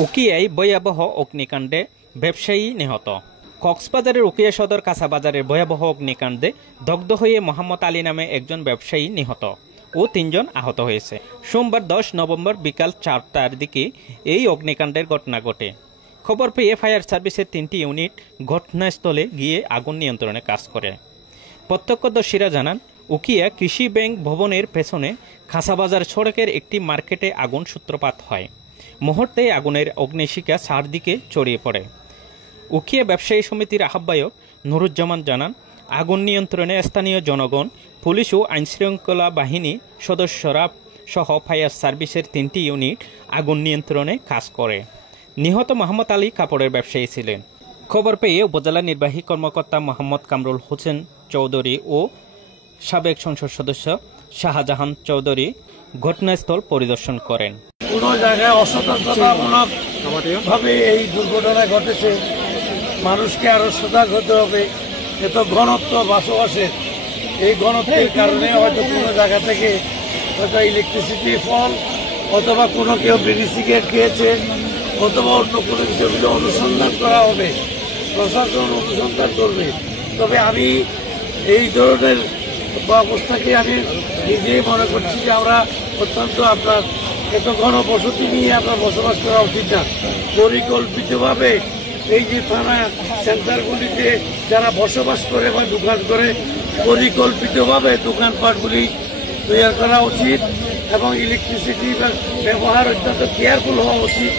উকিয়ায় ভয়াবহ অগ্নিকাণ্ডে ব্যবসায়ী নিহত। কক্সবাজারের উকিয়া সদর কাঁচাবাজারের ভয়াবহ অগ্নিকাণ্ডে দগ্ধ হয়ে মোহাম্মদ আলী নামে একজন ব্যবসায়ী নিহত ও ৩ জন আহত হয়েছে। সোমবার ১০ নভেম্বর বিকাল ৪টার দিকে এই অগ্নিকাণ্ডের ঘটনা ঘটে। খবর পেয়ে ফায়ার সার্ভিসের ৩টি ইউনিট ঘটনাস্থলে গিয়ে আগুন নিয়ন্ত্রণে কাজ করে। প্রত্যক্ষদর্শীরা জানান, উকিয়া কৃষি ব্যাংক ভবনের পেছনে কাঁচাবাজার সড়কের একটি মার্কেটে আগুন সূত্রপাত হয়। মুহূর্তে আগুনের অগ্নিশিখা চারদিকে ছড়িয়ে পড়ে। উকিয়া ব্যবসায়ী সমিতির আহ্বায়ক নুরুজ্জামান জানান, আগুন নিয়ন্ত্রণে স্থানীয় জনগণ, পুলিশ ও আইনশৃঙ্খলা বাহিনী সদস্যরা সহ ফায়ার সার্ভিসের ৩টি ইউনিট আগুন নিয়ন্ত্রণে কাজ করে। নিহত মোহাম্মদ আলী কাপড়ের ব্যবসায়ী ছিলেন। খবর পেয়ে উপজেলা নির্বাহী কর্মকর্তা মোহাম্মদ কামরুল হোসেন চৌধুরী ও সাবেক সংসদ সদস্য শাহজাহান চৌধুরী ঘটনাস্থল পরিদর্শন করেন। কোন জায়গায় অসতর্কতামূলক ভাবে এই দুর্ঘটনা ঘটেছে, মানুষকে আরো সজাগ হতে হবে। এত ঘনত্ব বসবাসের, এই ঘনত্বের কারণে হয়তো কোনো জায়গা থেকে হয়তো ইলেকট্রিসিটি ফল, অথবা কোনো কেউ বিড়ি সিগারেট খেয়েছে, অথবা অন্য কোনো কিছুগুলো অনুসন্ধান করা হবে, প্রশাসন অনুসন্ধান করবে। তবে আমি এই ধরনের অবস্থাকে আমি নিজেই মনে করছি যে আমরা অত্যন্ত আপনার এত ঘনবসতি নিয়ে আপনার বসবাস করা উচিত না। পরিকল্পিতভাবে এই যে থানা সেন্টারগুলিতে যারা বসবাস করে বা দোকান করে, পরিকল্পিতভাবে দোকানপাটগুলি তৈরি করা উচিত এবং ইলেকট্রিসিটি ব্যবহার অত্যন্ত কেয়ারফুল হওয়া উচিত।